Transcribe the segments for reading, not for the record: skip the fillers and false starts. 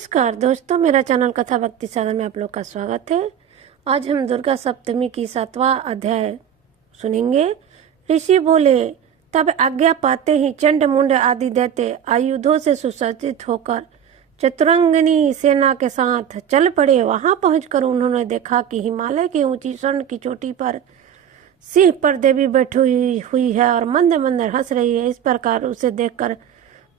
नमस्कार दोस्तों, मेरा चैनल कथा भक्ति सागर में आप लोग का स्वागत है। आज हम दुर्गा सप्तमी की 7वां अध्याय सुनेंगे। ऋषि बोले, तब आज्ञा पाते ही चंड मुंड आदि दैत्य आयुधों से सुसज्जित होकर चतुरंगिनी सेना के साथ चल पड़े। वहां पहुंचकर उन्होंने देखा कि हिमालय की ऊंची स्वर्ण की चोटी पर सिंह पर देवी बैठी हुई है और मंद मंद हंस रही है। इस प्रकार उसे देखकर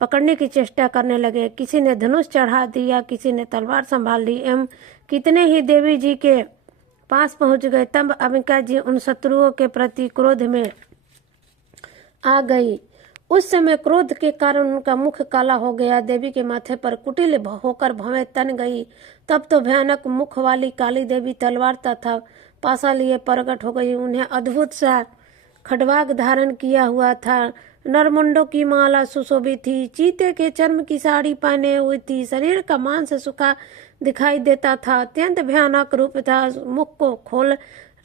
पकड़ने की चेष्टा करने लगे। किसी ने धनुष चढ़ा दिया, किसी ने तलवार संभाल ली एवं कितने ही देवी जी के पास पहुंच गए। तब अंबिका जी उन शत्रुओं के प्रति क्रोध में आ गई। उस समय क्रोध के कारण उनका मुख काला हो गया, देवी के माथे पर कुटिल होकर भवें तन गई। तब तो भयानक मुख वाली काली देवी तलवार तथा पासा लिए प्रकट हो गई। उन्हें अद्भुत सा खड्वाग धारण किया हुआ था, नरमुंडों की माला सुशोभित थी, चीते के चर्म की साड़ी पहने हुई थी, शरीर का मांस सूखा दिखाई देता था, अत्यंत भयानक रूप था, मुख को खोल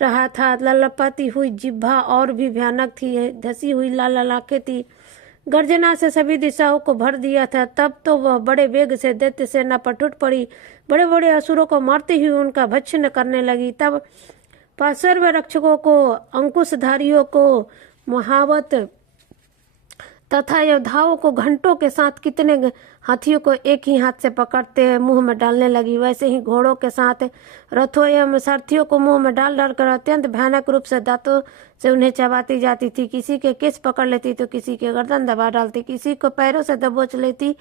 रहा था, ललपती हुई जिह्वा और भी भयानक थी, धसी हुई लाल आंखें थी, गर्जना से सभी दिशाओं को भर दिया था। तब तो वह बड़े वेग से दैत्य सेना पर टूट पड़ी, बड़े बड़े असुरों को मारती हुई उनका भक्षण करने लगी। तब सर्व रक्षकों को, अंकुशधारियों को, महावत तथा योद्धाओं को घंटों के साथ कितने हाथियों को एक ही हाथ से पकड़ते मुंह में डालने लगी। वैसे ही घोड़ों के साथ रथों एवं सारथियों को मुंह में डाल डालकर अत्यंत भयानक रूप से दांतों से उन्हें चबाती जाती थी। किसी के केस पकड़ लेती तो किसी के गर्दन दबा डालती, किसी को पैरों से दबोच लेती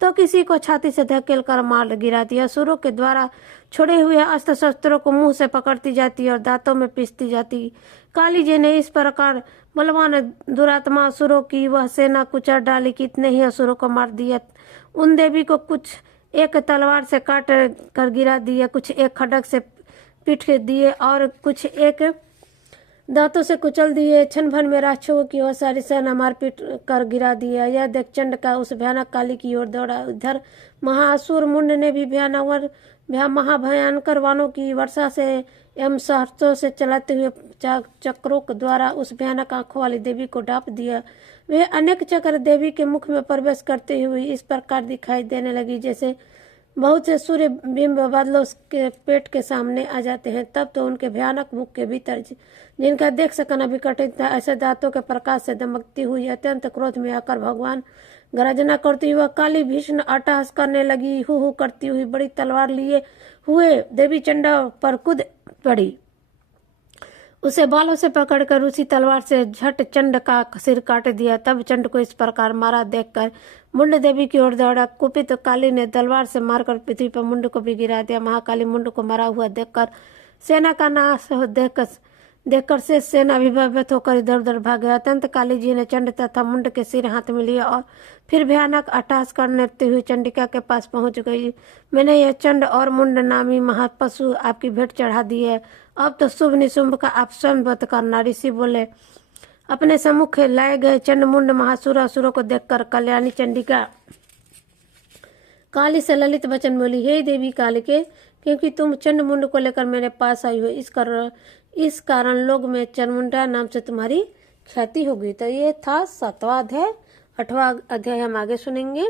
तो किसी को छाती से धकेल कर मार गिराती। असुरों के द्वारा छोड़े हुए अस्त्र शस्त्रों को मुंह से पकड़ती जाती और दांतों में पीसती जाती। काली जी ने इस प्रकार बलवान दुरात्मा असुरों की वह सेना कुचल डाली, कितने ही असुरों को मार दिया। उन देवी को कुछ एक तलवार से काट कर गिरा दिया, कुछ एक खड्ग से पीट दिए और कुछ एक दांतों से कुचल दिए। क्षण भर में राक्षसों की वह सारी सेना मारपीट कर गिरा दिया। यह देख चंड का उस भयानक काली की ओर दौड़ा। इधर महाअसुर मुंड ने भी महाभयंकर वाणों की वर्षा से एवं सहस्त्रों से चलाते हुए चक्रों के द्वारा उस भयानक आंखों वाली देवी को ढांप दिया। वे अनेक चक्र देवी के मुख में प्रवेश करते हुए इस प्रकार दिखाई देने लगी जैसे बहुत से सूर्य बिंब बादलों के पेट के सामने आ जाते हैं। तब तो उनके भयानक मुख के भीतर जिनका देख सकना भी कठिन था, ऐसे दांतों के प्रकाश से दमकती हुई अत्यंत क्रोध में आकर भगवान गर्जना करती हुई काली भीषण अट्टहास करने लगी। हु हु करती हुई बड़ी तलवार लिए हुए देवी चंडा पर कूद पड़ी। उसे बालों से पकड़कर उसी तलवार से झट चंड का सिर काट दिया। तब चंड को इस प्रकार मारा देखकर मुंड देवी की ओर दौड़ा। कुपित काली ने तलवार से मारकर पृथ्वी पर मुंड को भी गिरा दिया। महाकाली मुंड को मरा हुआ देखकर सेना का नाश देखकर से सेना विभ्रमित होकर इधर उधर भाग गया। अत्यंत काली जी ने चंड तथा मुंड के सिर हाथ में लिया और फिर भयानक अट्टहास करते हुए चंडिका के पास पहुंच गई। मैंने यह चंड और मुंड नामी महापशु आपकी भेंट चढ़ा दी है। अब तो शुभ निशुंभ का आप स्वयं व्रत करना। ऋषि बोले, अपने सम्मुख लाए गए चंड मुंड महासुर असुरों को देखकर कल्याणी चंडिका काली से ललित वचन बोली, हे देवी कालिके, क्योंकि तुम चंड मुंड को लेकर मेरे पास आई हो, इस कारण लोग में चंडमुंडा नाम से तुम्हारी ख्याति हो गई। तो ये था 7वां अध्याय। 8वां अध्याय हम आगे सुनेंगे।